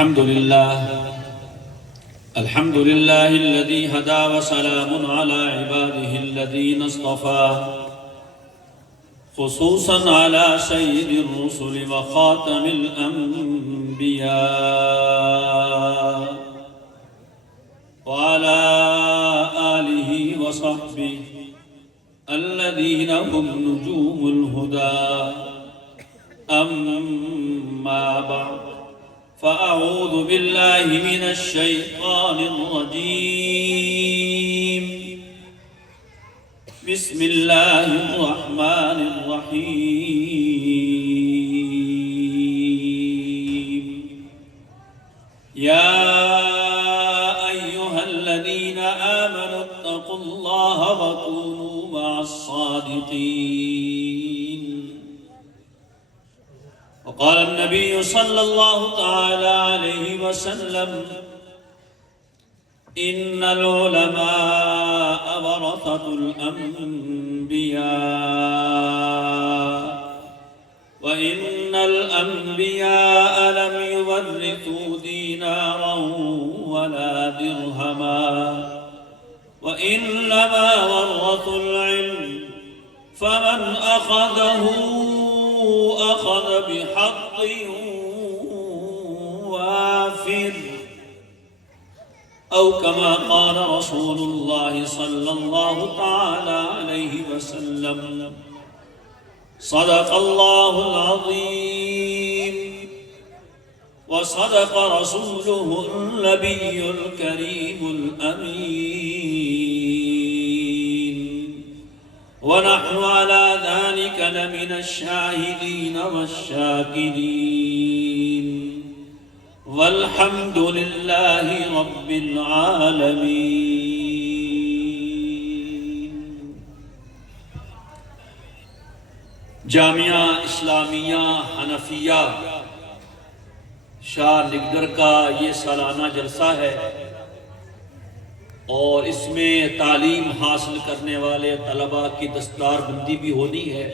الحمد لله الذي هدى وسلام على عباده الذين اصطفى خصوصا على سيد الرسل وخاتم الأنبياء وعلى آله وصحبه الذين هم نجوم الهدى أما بعد فأعوذ بالله من الشيطان الرجيم بسم الله الرحمن الرحيم يا أيها الذين آمنوا اتقوا الله وكونوا مع الصادقين وقال النبي صلى الله تعالى عليه وسلم إن العلماء ورثة الأنبياء وإن الأنبياء لم يورثوا دينارا ولا درهما وإنما ورثوا العلم فمن أخذه أخذ بحق وافر أو كما قال رسول الله صلى الله تعالى عليه وسلم صدق الله العظيم وصدق رسوله النبي الكريم الأمين ونحن على ذلك لمن الشاهدين والشاكرين والحمد لله رب العالمين. جامعہ اسلامیہ حنفیہ شاہ لگدر کا یہ سالانہ جلسہ ہے اور اس میں تعلیم حاصل کرنے والے طلباء کی دستار بندی بھی ہونی ہے.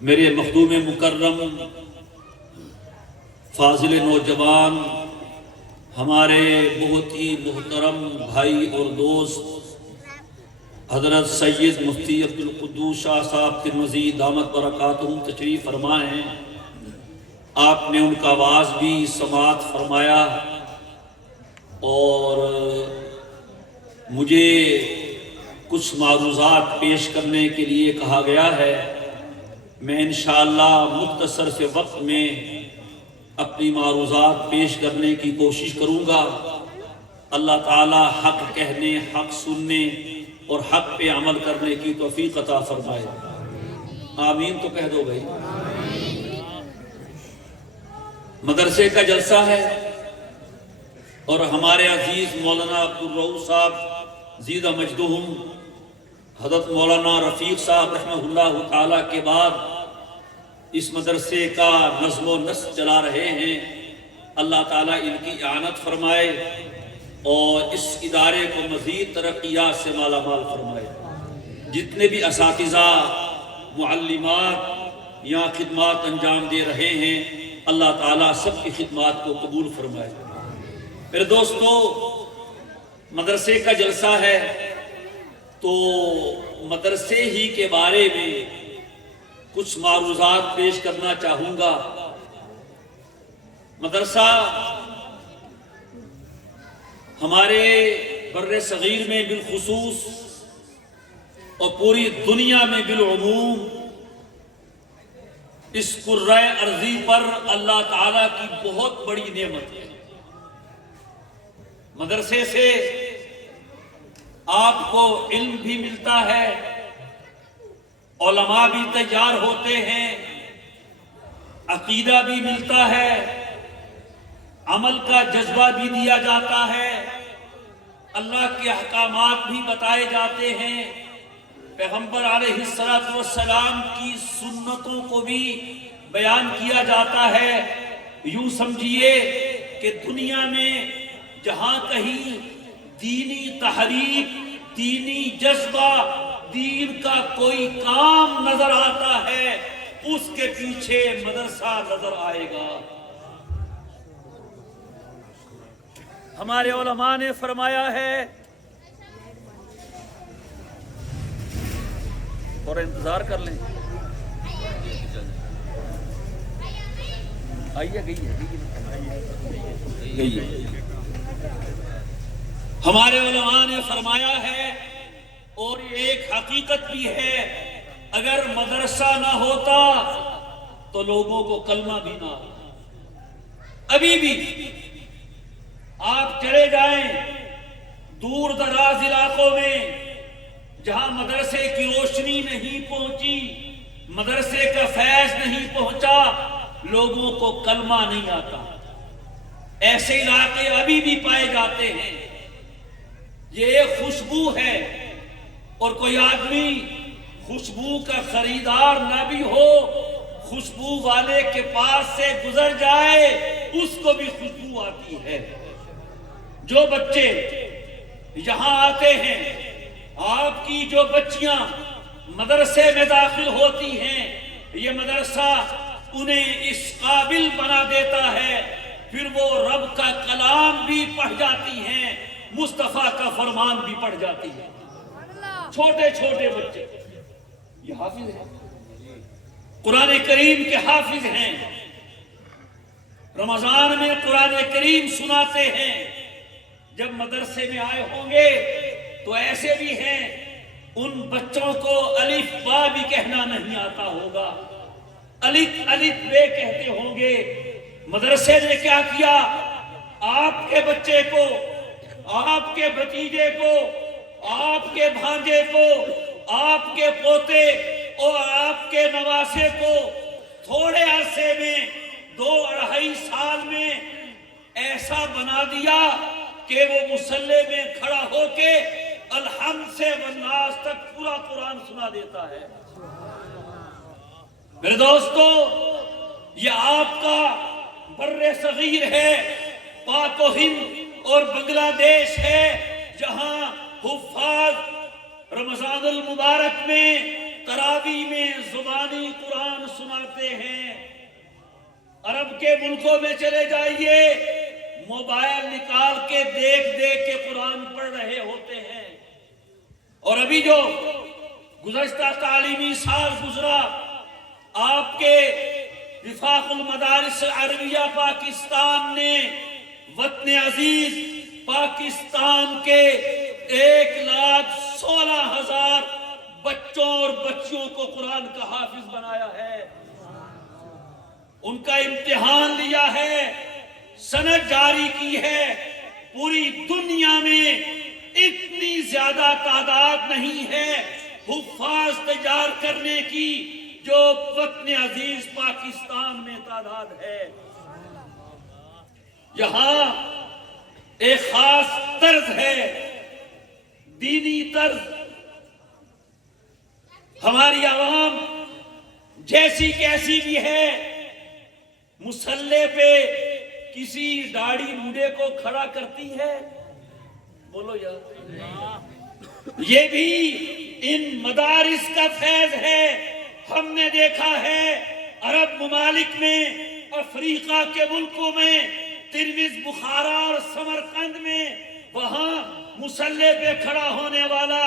میرے مخدوم مکرم فاضل نوجوان ہمارے بہت ہی محترم بھائی اور دوست حضرت سید مفتی عبدالقدوس شاہ صاحب ترمذی دامت برکاتہم تشریف فرما ہیں. آپ نے ان کا آواز بھی سماعت فرمایا اور مجھے کچھ معروضات پیش کرنے کے لیے کہا گیا ہے. میں انشاءاللہ مختصر سے وقت میں اپنی معروضات پیش کرنے کی کوشش کروں گا. اللہ تعالی حق کہنے، حق سننے اور حق پہ عمل کرنے کی توفیق عطا فرمائے. آمین تو کہہ دو بھائی. مدرسے کا جلسہ ہے اور ہمارے عزیز مولانا عبدالرؤوف صاحب زیدہ مجدہم حضرت مولانا رفیق صاحب رحمہ اللہ تعالی کے بعد اس مدرسے کا نظم و نسق چلا رہے ہیں. اللہ تعالیٰ ان کی اعانت فرمائے اور اس ادارے کو مزید ترقیات سے مالا مال فرمائے. جتنے بھی اساتذہ معلمات یہاں خدمات انجام دے رہے ہیں اللہ تعالیٰ سب کی خدمات کو قبول فرمائے. میرے دوستو، مدرسے کا جلسہ ہے تو مدرسے ہی کے بارے میں کچھ معروضات پیش کرنا چاہوں گا. مدرسہ ہمارے بر صغیر میں بالخصوص اور پوری دنیا میں بالعموم اس کرۂ ارضی پر اللہ تعالیٰ کی بہت بڑی نعمت ہے. مدرسے سے آپ کو علم بھی ملتا ہے، علماء بھی تیار ہوتے ہیں، عقیدہ بھی ملتا ہے، عمل کا جذبہ بھی دیا جاتا ہے، اللہ کے احکامات بھی بتائے جاتے ہیں، پیغمبر علیہ السلام کی سنتوں کو بھی بیان کیا جاتا ہے. یوں سمجھیے کہ دنیا میں جہاں کہیں دینی تحریک، دینی جذبہ، دین کا کوئی کام نظر آتا ہے اس کے پیچھے مدرسہ نظر آئے گا. ہمارے علماء نے فرمایا ہے، اور انتظار کر لیں، آئیے گئی ہے۔ ہمارے علماء نے فرمایا ہے، اور یہ ایک حقیقت بھی ہے، اگر مدرسہ نہ ہوتا تو لوگوں کو کلمہ بھی نہ ہوتا۔ ابھی بھی آپ چلے جائیں دور دراز علاقوں میں جہاں مدرسے کی روشنی نہیں پہنچی، مدرسے کا فیض نہیں پہنچا، لوگوں کو کلمہ نہیں آتا۔ ایسے علاقے ابھی بھی پائے جاتے ہیں۔ یہ ایک خوشبو ہے، اور کوئی آدمی خوشبو کا خریدار نہ بھی ہو، خوشبو والے کے پاس سے گزر جائے اس کو بھی خوشبو آتی ہے۔ جو بچے یہاں آتے ہیں، آپ کی جو بچیاں مدرسے میں داخل ہوتی ہیں، یہ مدرسہ انہیں اس قابل بنا دیتا ہے، پھر وہ رب کا کلام بھی پڑھ جاتی ہیں، مصطفیٰ کا فرمان بھی پڑھ جاتی ہے۔ چھوٹے چھوٹے بچے یہ حافظ ہیں، قرآن کریم کے حافظ ہیں، رمضان میں قرآن کریم سناتے ہیں۔ جب مدرسے میں آئے ہوں گے تو ایسے بھی ہیں، ان بچوں کو الف با بھی کہنا نہیں آتا ہوگا، الف بے کہتے ہوں گے۔ مدرسے نے کیا کیا؟ آپ کے بچے کو، آپ کے بھتیجے کو، آپ کے بھانجے کو، آپ کے پوتے اور آپ کے نواسے کو تھوڑے عرصے میں 2-2.5 سال میں ایسا بنا دیا کہ وہ مصلی میں کھڑا ہو کے الحمد سے والناس تک پورا قرآن سنا دیتا ہے۔ میرے دوستو، یہ آپ کا بر صغیر ہے، پاک و ہند اور بنگلہ دیش ہے، جہاں حفاظ رمضان المبارک میں تراویح میں زبانی قرآن سناتے ہیں۔ عرب کے ملکوں میں چلے جائیے، موبائل نکال کے دیکھ دیکھ کے قرآن پڑھ رہے ہوتے ہیں۔ اور ابھی جو گزشتہ تعلیمی سال گزرا، آپ کے وفاق المدارس العربیہ پاکستان نے وطن عزیز پاکستان کے 1,16,000 بچوں اور بچیوں کو قرآن کا حافظ بنایا ہے۔ ان کا امتحان لیا ہے، سند جاری کی ہے۔ پوری دنیا میں اتنی زیادہ تعداد نہیں ہے حفاظ تیار کرنے کی جو وطن عزیز پاکستان میں تعداد ہے۔ یہاں ایک خاص طرز ہے، دینی طرز۔ ہماری عوام جیسی کیسی بھی ہے، مصلی پہ کسی داڑھی بوڑھے کو کھڑا کرتی ہے؟ بولو یار، یہ بھی ان مدارس کا فیض ہے۔ ہم نے دیکھا ہے عرب ممالک میں، افریقہ کے ملکوں میں، ترمذ، بخارا اور سمرقند میں، وہاں مصلی پہ کھڑا ہونے والا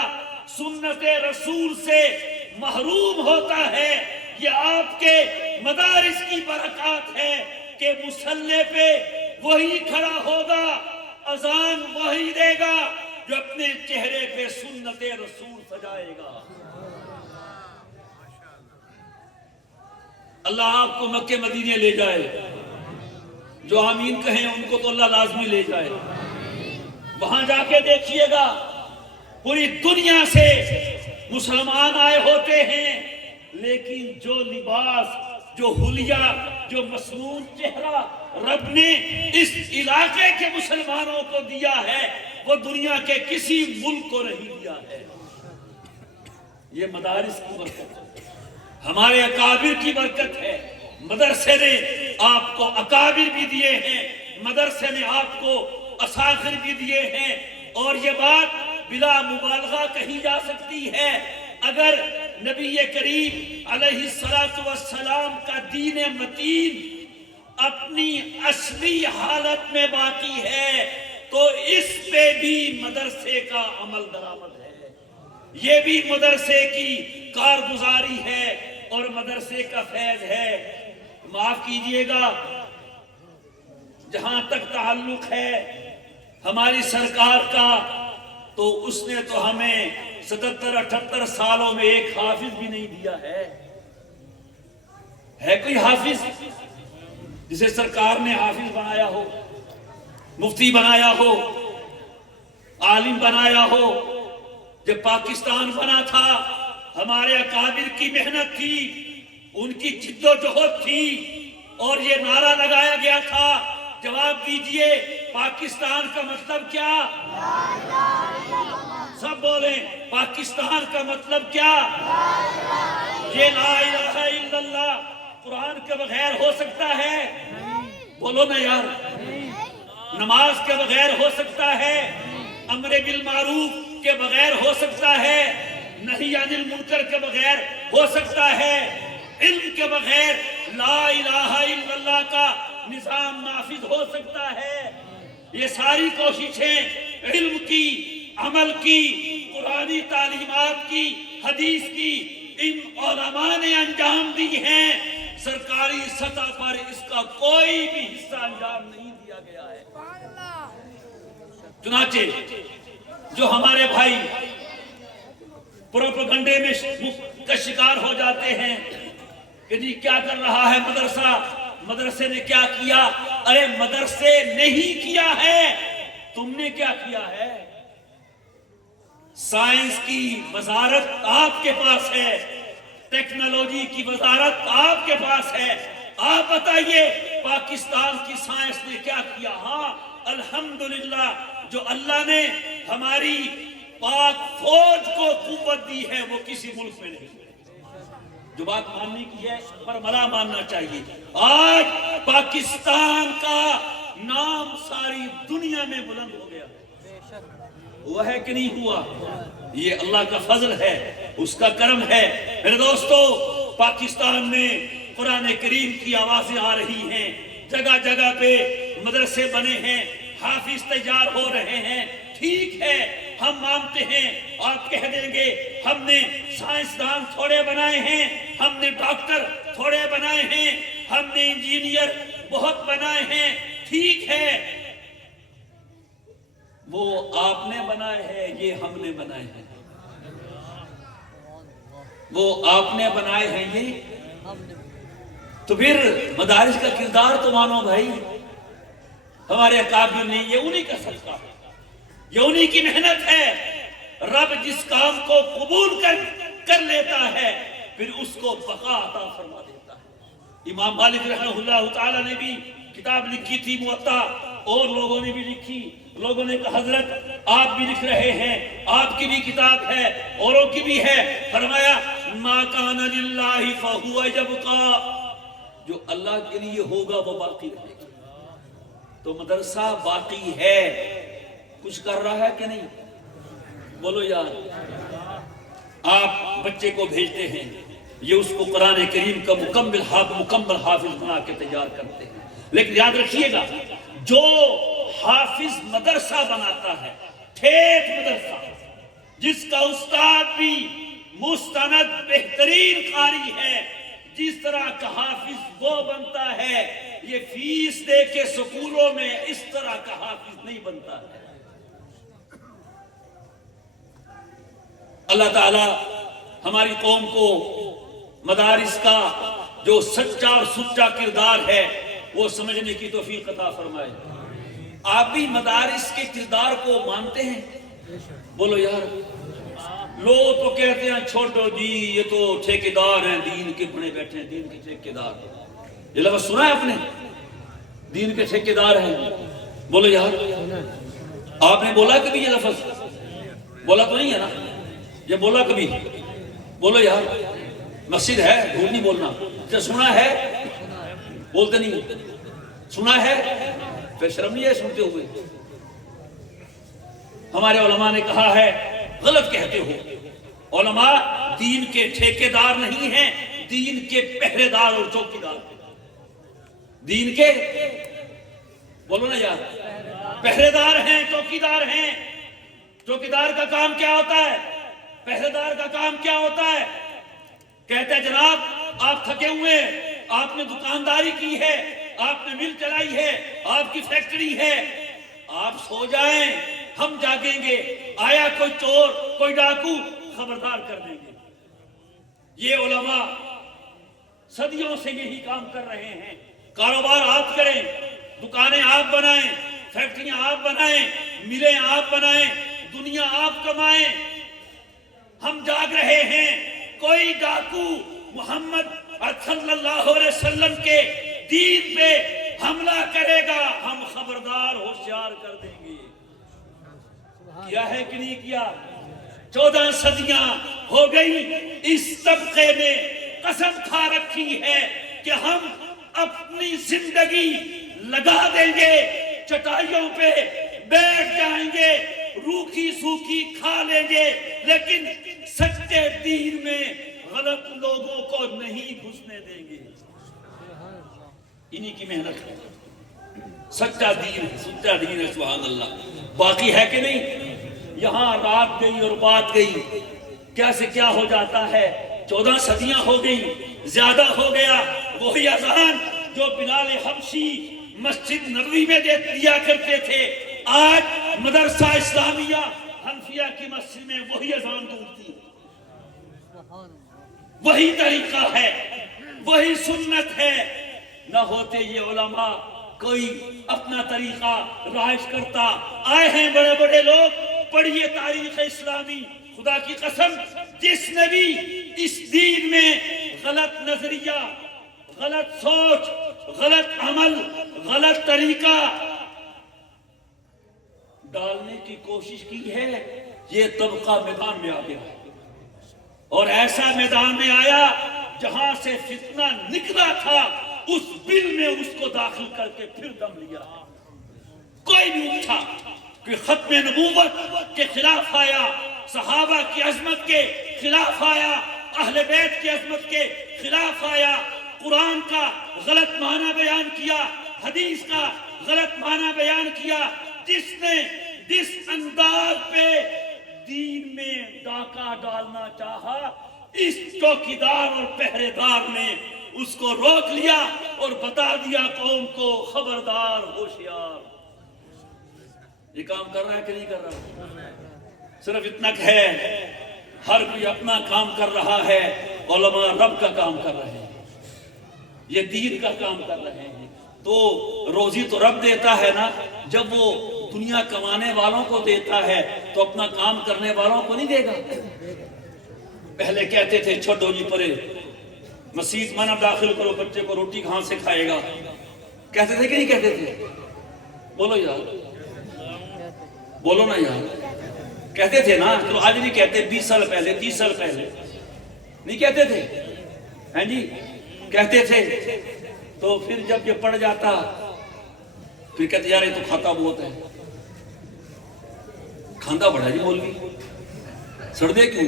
سنت رسول سے محروم ہوتا ہے۔ یہ آپ کے مدارس کی برکات ہے کہ مصلی پہ وہی کھڑا ہوگا، اذان وہی دے گا جو اپنے چہرے پہ سنت رسول سجائے گا۔ اللہ آپ کو مکے مدینے لے جائے، جو آمین کہیں ان کو تو اللہ لازمی لے جائے۔ وہاں جا کے دیکھیے گا، پوری دنیا سے مسلمان آئے ہوتے ہیں، لیکن جو لباس، جو حلیہ، جو مسنون چہرہ رب نے اس علاقے کے مسلمانوں کو دیا ہے، وہ دنیا کے کسی ملک کو نہیں دیا ہے۔ یہ مدارس کی برکت ہے، ہمارے اکابر کی برکت ہے۔ مدرسے نے آپ کو اکابر بھی دیے ہیں، مدرسے نے آپ کو اساخر بھی دیے ہیں۔ اور یہ بات بلا مبالغہ کہی جا سکتی ہے، اگر نبی کریم علیہ السلام کا دین متین اپنی اصلی حالت میں باقی ہے تو اس پہ بھی مدرسے کا عمل درآمد ہے، یہ بھی مدرسے کی کارگزاری ہے اور مدرسے کا فیض ہے۔ معاف کیجئے گا، جہاں تک تعلق ہے ہماری سرکار کا، تو اس نے تو ہمیں 77-78 سالوں میں ایک حافظ بھی نہیں دیا ہے کوئی حافظ جسے سرکار نے حافظ بنایا ہو، مفتی بنایا ہو، عالم بنایا ہو؟ جب پاکستان بنا تھا ہمارے اکابر کی محنت تھی، ان کی جد و جہد تھی اور یہ نعرہ لگایا گیا تھا۔ جواب دیجئے، پاکستان کا مطلب کیا؟ سب بولیں، پاکستان کا مطلب کیا؟ یہ لا الہ الا اللہ قرآن کے بغیر ہو سکتا ہے؟ بولو نا یار۔ نماز کے بغیر ہو سکتا ہے؟ امر بالمعروف کے بغیر ہو سکتا ہے؟ نہی عن المنکر کے بغیر ہو سکتا ہے؟ علم کے بغیر لا الہ الا اللہ کا نظام نافذ ہو سکتا ہے؟ یہ ساری کوششیں علم کی، عمل کی، قرآنی تعلیمات کی، حدیث کی ان علماء نے انجام دی ہیں۔ سرکاری سطح پر اس کا کوئی بھی حصہ انجام نہیں دیا گیا ہے۔ چنانچہ جو ہمارے بھائی پروپیگنڈے میں کا شکار ہو جاتے ہیں کہ جی کیا کر رہا ہے مدرسہ، مدرسے نے کیا کیا؟ ارے مدرسے نہیں کیا ہے، تم نے کیا کیا ہے؟ سائنس کی وزارت آپ کے پاس ہے، ٹیکنالوجی کی وزارت آپ کے پاس ہے، آپ بتائیے پاکستان کی سائنس نے کیا کیا؟ ہاں الحمدللہ جو اللہ نے ہماری پاک فوج کو قوت دی ہے وہ کسی ملک میں نہیں۔ جو بات ماننے کی ہے پر بھلا ماننا چاہیے۔ آج پاکستان کا نام ساری دنیا میں بلند ہو گیا، ہوا ہے کہ نہیں ہوا؟ یہ اللہ کا فضل ہے، اس کا کرم ہے۔ میرے دوستو، پاکستان میں قرآن کریم کی آوازیں آ رہی ہیں، جگہ جگہ پہ مدرسے بنے ہیں، حافظ تیار ہو رہے ہیں۔ ٹھیک ہے، ہم مانتے ہیں، آپ کہہ دیں گے ہم نے سائنسدان تھوڑے بنائے ہیں، ہم نے ڈاکٹر تھوڑے بنائے ہیں، ہم نے انجینئر بہت بنائے ہیں۔ ٹھیک ہے، وہ آپ نے بنائے ہیں، یہ ہم نے بنائے ہیں۔ وہ آپ نے بنائے ہیں، یہ تو پھر مدارس کا کردار تو مانو بھائی، ہمارے اکابر نے، یہ انہی کا صدقہ ہے، یہ انہی کی محنت ہے۔ رب جس کام کو قبول کر لیتا ہے پھر اس کو بقا عطا فرما دیتا ہے۔ امام مالک رحمہ اللہ تعالی نے بھی کتاب لکھی تھی موطا، اور لوگوں نے بھی لکھی۔ لوگوں نے کہا حضرت آپ بھی لکھ رہے ہیں، آپ کی بھی کتاب ہے، اوروں کی بھی ہے۔ فرمایا ما کان للہ فہو یبقی، جو اللہ کے لیے ہوگا وہ باقی رہے گا۔ تو مدرسہ باقی ہے، کچھ کر رہا ہے کہ نہیں؟ بولو یار۔ آپ بچے کو بھیجتے ہیں، یہ اس کو قرآن کریم کا مکمل حافظ بنا کے تیار کرتے ہیں، لیکن یاد رکھیے گا جو حافظ مدرسہ بناتا ہے، ٹھیک مدرسہ، جس کا استاد بھی مستند بہترین قاری ہے، جس طرح کا حافظ وہ بنتا ہے، یہ فیس دے کے سکولوں میں اس طرح کا حافظ نہیں بنتا ہے۔ اللہ تعالی ہماری قوم کو مدارس کا جو سچا اور سچا کردار ہے وہ سمجھنے کی توفیق عطا فرمائے۔ آپ بھی مدارس کے کردار کو مانتے ہیں؟ بولو یار۔ لوگ تو کہتے ہیں چھوٹو جی یہ تو ٹھیکیدار ہیں، دین کے بنے بیٹھے ہیں، دین کے ٹھیکیدار۔ یہ لفظ سنا ہے آپ نے؟ دین کے ٹھیکیدار ہیں، بولو یار۔ آپ نے بولا کبھی یہ لفظ؟ بولا تو نہیں ہے نا؟ یہ بولا کبھی؟ بولو یار۔ مسجد ہے، جھوٹ نہیں بولنا۔ کیا سنا ہے؟ بولتے نہیں۔ سنا ہے؟ پھر شرم نہیں ہے سنتے ہوئے؟ ہمارے علماء نے کہا ہے غلط کہتے ہو، علماء دین کے ٹھیکیدار نہیں ہیں، دین کے پہرے دار اور چوکیدار ہیں۔ دین کے، بولو نا یار، پہرے دار ہیں، چوکیدار ہیں۔ چوکیدار کا کام کیا ہوتا ہے؟ پہرے دار کا کام کیا ہوتا ہے؟ کہتے ہیں جناب آپ تھکے ہوئے، آپ نے دکانداری کی ہے، آپ نے مل چلائی ہے، آپ کی فیکٹری ہے، آپ سو جائیں، ہم جاگیں گے، آیا کوئی چور کوئی ڈاکو خبردار کر دیں گے۔ یہ علماء صدیوں سے یہی کام کر رہے ہیں۔ کاروبار آپ کریں، دکانیں آپ بنائیں، فیکٹریاں آپ بنائیں، ملیں آپ بنائیں، دنیا آپ کمائیں، ہم جاگ رہے ہیں کوئی ڈاکو محمد صلی اللہ علیہ وسلم کے دین پہ حملہ کرے گا، ہم خبردار ہوشیار کر دیں گے۔ کیا ہے کہ نہیں کیا؟ 14 صدیاں ہو گئی، اس طبقے نے قسم کھا رکھی ہے کہ ہم اپنی زندگی لگا دیں گے، چٹائیوں پہ بیٹھ جائیں گے، روکھی سوکھی کھا لیں گے، لیکن سچے دین میں غلط لوگوں کو نہیں گھسنے دیں گے۔ انہی کی محنت ہے، سچا دین ہے، سچا دین ہے، سبحان اللہ۔ باقی ہے کہ نہیں؟ یہاں رات گئی اور بات گئی، کیا سے کیا ہو جاتا ہے۔ 14 صدیاں ہو گئی، زیادہ ہو گیا۔ وہی اذان جو بلال حبشی مسجد نبوی میں دیا کرتے تھے، آج مدرسہ اسلامیہ حنفیہ کی مسجد میں وہی اذان دودتی ہے۔ وہی طریقہ ہے، وہی سنت ہے۔ نہ ہوتے یہ علماء کوئی اپنا طریقہ رائج کرتا، آئے ہیں بڑے بڑے لوگ۔ پڑھیے تاریخ اسلامی، خدا کی قسم جس نے بھی اس دین میں غلط نظریہ، غلط سوچ، غلط عمل، غلط طریقہ ڈالنے کی کوشش کی ہے، یہ طبقہ میدان میں آ گیا، اور ایسا میدان میں آیا جہاں سے فتنہ نکلا تھا، اس بل میں اس کو داخل کر کے پھر دم لیا۔ کوئی نہیں اٹھا کہ ختم نبوت کے خلاف آیا، صحابہ کی عظمت کے خلاف آیا، اہل بیت کی عظمت کے خلاف آیا، قرآن کا غلط معنی بیان کیا، حدیث کا غلط معنی بیان کیا۔ جس نے جس انداز پہ دین میں ڈاکہ ڈالنا چاہا، اس چوکیدار اور پہرے دار نے اس کو روک لیا اور بتا دیا قوم کو، خبردار ہوشیار۔ یہ کام کر رہا ہے کہ نہیں کر رہا؟ صرف اتنا ہے، ہر کوئی اپنا کام کر رہا ہے، علماء رب کا کام کر رہے ہیں، یہ دین کا کام کر رہے ہیں۔ تو روزی تو رب دیتا ہے نا، جب وہ دنیا کمانے والوں کو دیتا ہے تو اپنا کام کرنے والوں کو نہیں دے گا؟ پہلے کہتے تھے چھوڑو جی پرے، مسجد میں نہ داخل کرو، بچے کو روٹی کہاں سے کھائے گا؟ کہتے تھے کہ نہیں کہتے تھے؟ بولو یار، بولو نا یار، کہتے تھے نا؟ تو آج نہیں کہتے، 20 سال پہلے 30 سال پہلے نہیں کہتے تھے؟ ہیں جی کہتے تھے۔ تو پھر جب یہ پڑ جاتا پھر کہتے یار یہ تو کھاتا بہت ہے، کھاندہ بڑھا جی مولوی، سردے کیوں؟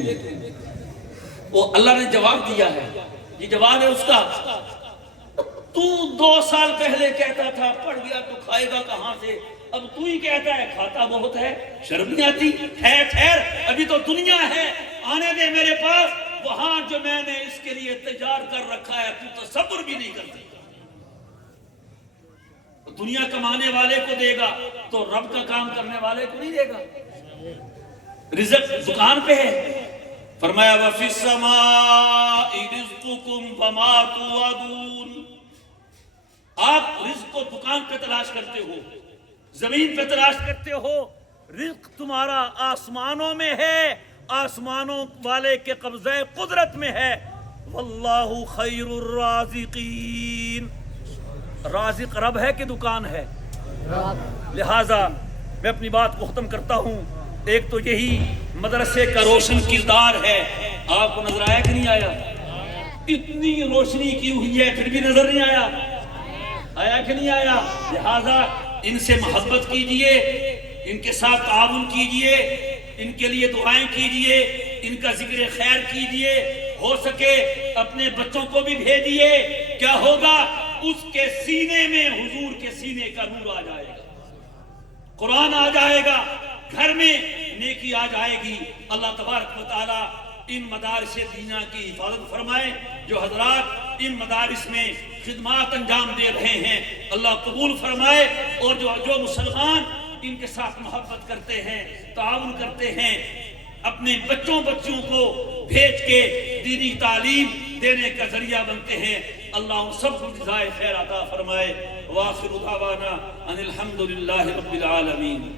وہ اللہ نے جواب دیا ہے، یہ جواب ہے اس کا۔ تو 2 سال پہلے کہتا تھا پڑ گیا تو کھائے گا کہاں سے، اب تو ہی کہتا ہے کھاتا بہت ہے، شرم نہیں آتی؟ ٹھہر ابھی تو دنیا ہے، آنے دے میرے پاس، وہاں جو میں نے اس کے لیے تیار کر رکھا ہے تو تصور بھی نہیں کرتی۔ دنیا کمانے والے کو دے گا تو رب کا کام کرنے والے کو نہیں دے گا۔ رزق دکان پہ ہے، فرمایا وَفِي السَّمَاءِ رِزْقُكُمْ وَمَا تُوعَدُونَ۔ آپ رزق کو دکان پہ تلاش کرتے ہو، زمین پہ تلاش کرتے ہو، رزق تمہارا آسمانوں میں ہے، آسمانوں والے کے قبضہ قدرت میں ہے۔ واللہ خیر الرازقین، رازق رب ہے کہ دکان ہے؟ لہذا میں اپنی بات کو ختم کرتا ہوں۔ ایک تو یہی مدرسے کا روشن کردار ہے، آپ کو نظر آیا کہ نہیں آیا؟ اتنی روشنی کی ہوئی ہے پھر بھی نظر نہیں آیا، آیا کہ نہیں آیا؟ لہذا ان سے محبت کیجئے، ان کے ساتھ تعاون کیجئے، ان کے لیے دعائیں کیجئے، ان کا ذکر خیر کیجئے، ہو سکے اپنے بچوں کو بھی بھیجئے۔ کیا ہوگا؟ اس کے سینے میں حضور کے سینے کا نور آ جائے گا، قرآن آ جائے گا، گھر میں نیکی آ جائے گی۔ اللہ تبارک و تعالیٰ ان مدارس دینہ کی حفاظت فرمائے۔ جو حضرات ان مدارس میں خدمات انجام دے رہے ہیں اللہ قبول فرمائے، اور جو مسلمان ان کے ساتھ محبت کرتے ہیں، تعاون کرتے ہیں، اپنے بچوں کو بھیج کے دینی تعلیم دینے کا ذریعہ بنتے ہیں، اللہ ان سب کو جزائے خیر عطا فرمائے۔ وآخر دعوانا ان الحمد للہ رب العالمین۔